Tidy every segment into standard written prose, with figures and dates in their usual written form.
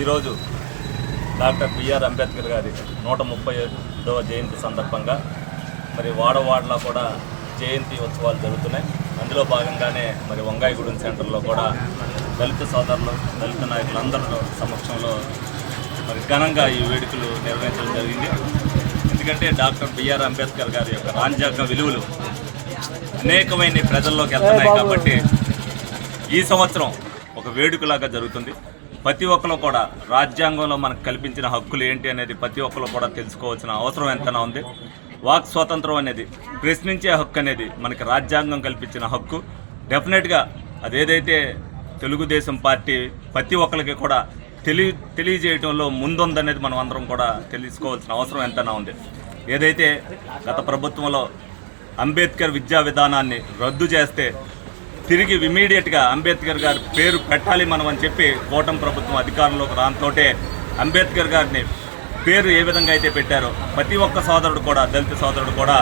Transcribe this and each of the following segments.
ఈరోజు doctor BR Ambedkar గారి 130వ జయంతి సందర్భంగా మరి వాడవాడలో కూడా జయంతి ఉత్సవాలు జరుగుతున్నాయి. అందులో భాగంగానే మరి వంగాయగూడెం సెంటర్లో కూడా దళిత సోదరులు, దళిత నాయకులందరూ సమక్షంలో మరి ఘనంగా ఈ వేడుకలు నిర్వహించడం జరిగింది. ఎందుకంటే డాక్టర్ బిఆర్ అంబేద్కర్ గారి యొక్క రాజ్యాంగ విలువలు అనేకమైన ప్రజల్లోకి వెళ్తున్నాయి కాబట్టి ఈ సంవత్సరం ఒక వేడుకలాగా జరుగుతుంది. ప్రతి ఒక్కరు కూడా రాజ్యాంగంలో మనకు కల్పించిన హక్కులు ఏంటి అనేది ప్రతి ఒక్కరు కూడా తెలుసుకోవాల్సిన అవసరం ఎంతైనా ఉంది. వాక్ స్వాతంత్రం అనేది, ప్రశ్నించే హక్కు అనేది మనకి రాజ్యాంగం కల్పించిన హక్కు. డెఫినెట్గా అదేదైతే తెలుగుదేశం పార్టీ ప్రతి ఒక్కరికి కూడా తెలియజేయడంలో ముందుందనేది మనం అందరం కూడా తెలుసుకోవాల్సిన అవసరం ఎంతైనా ఉంది. ఏదైతే గత ప్రభుత్వంలో అంబేద్కర్ విద్యా విధానాన్ని రద్దు చేస్తే తిరిగి ఇమీడియట్గా అంబేద్కర్ గారి పేరు పెట్టాలి మనం అని చెప్పి కూటమి ప్రభుత్వం అధికారంలోకి రానితోటే అంబేద్కర్ గారిని పేరు ఏ విధంగా అయితే పెట్టారో ప్రతి ఒక్క సోదరుడు కూడా, దళిత సోదరుడు కూడా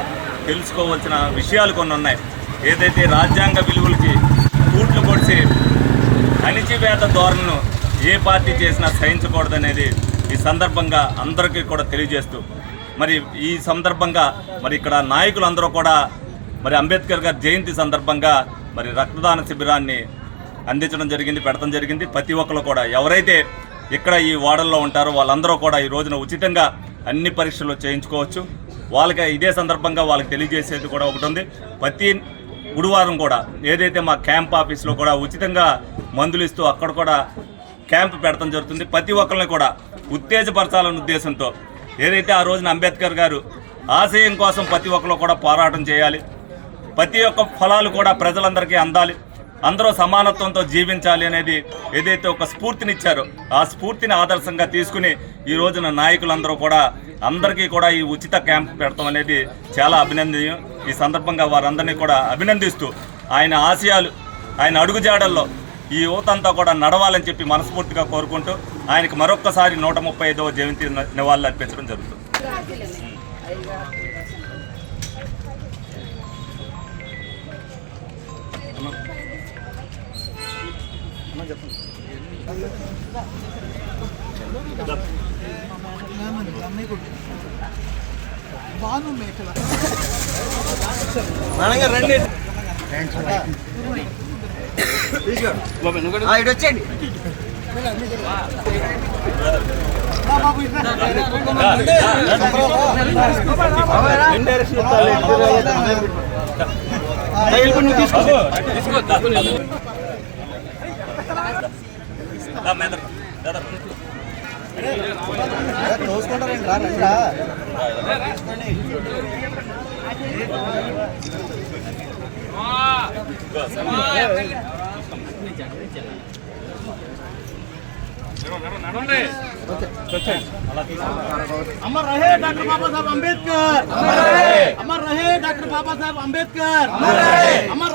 తెలుసుకోవాల్సిన విషయాలు కొన్ని ఉన్నాయి. ఏదైతే రాజ్యాంగ విలువలకి కూట్లు కొడిసి అణిచివేత ధోరణను ఏ పార్టీ చేసినా సహించకూడదనేది ఈ సందర్భంగా అందరికీ కూడా తెలియజేస్తూ మరి ఈ సందర్భంగా మరి ఇక్కడ నాయకులందరూ కూడా మరి అంబేద్కర్ గారి జయంతి సందర్భంగా మరి రక్తదాన శిబిరాన్ని అందించడం జరిగింది, పెడతం జరిగింది. ప్రతి ఒక్కరు కూడా ఎవరైతే ఇక్కడ ఈ వార్డుల్లో ఉంటారో వాళ్ళందరూ కూడా ఈ రోజున ఉచితంగా అన్ని పరీక్షలు చేయించుకోవచ్చు. వాళ్ళకి ఇదే సందర్భంగా వాళ్ళకి తెలియజేసేది కూడా ఒకటి ఉంది. ప్రతి గురువారం కూడా ఏదైతే మా క్యాంప్ ఆఫీస్లో కూడా ఉచితంగా మందులు ఇస్తూ అక్కడ కూడా క్యాంప్ పెడతం జరుగుతుంది. ప్రతి ఒక్కరిని కూడా ఉత్తేజపరచాలనే ఉద్దేశంతో ఏదైతే ఆ రోజున అంబేద్కర్ గారు ఆశయం కోసం ప్రతి ఒక్కరు కూడా పోరాటం చేయాలి, ప్రతి ఒక్క ఫలాలు కూడా ప్రజలందరికీ అందాలి, అందరూ సమానత్వంతో జీవించాలి అనేది ఏదైతే ఒక స్ఫూర్తినిచ్చారో ఆ స్ఫూర్తిని ఆదర్శంగా తీసుకుని ఈ రోజున నాయకులందరూ కూడా అందరికీ కూడా ఈ ఉచిత క్యాంప్ పెడతాం అనేది చాలా అభినందనీయం. ఈ సందర్భంగా వారందరినీ కూడా అభినందిస్తూ ఆయన ఆశయాలు, ఆయన అడుగుజాడల్లో ఈ యువత అంతా కూడా నడవాలని చెప్పి మనస్ఫూర్తిగా కోరుకుంటూ ఆయనకు మరొక్కసారి 135వ జయంతి నివాళులు అర్పించడం జరుగుతుంది. వచ్చేయండి. अमर रहे डॉक्टर बाबा साहब अम्बेडकर, अमर रहे डॉक्टर बाबा साहब अम्बेडकर, अमर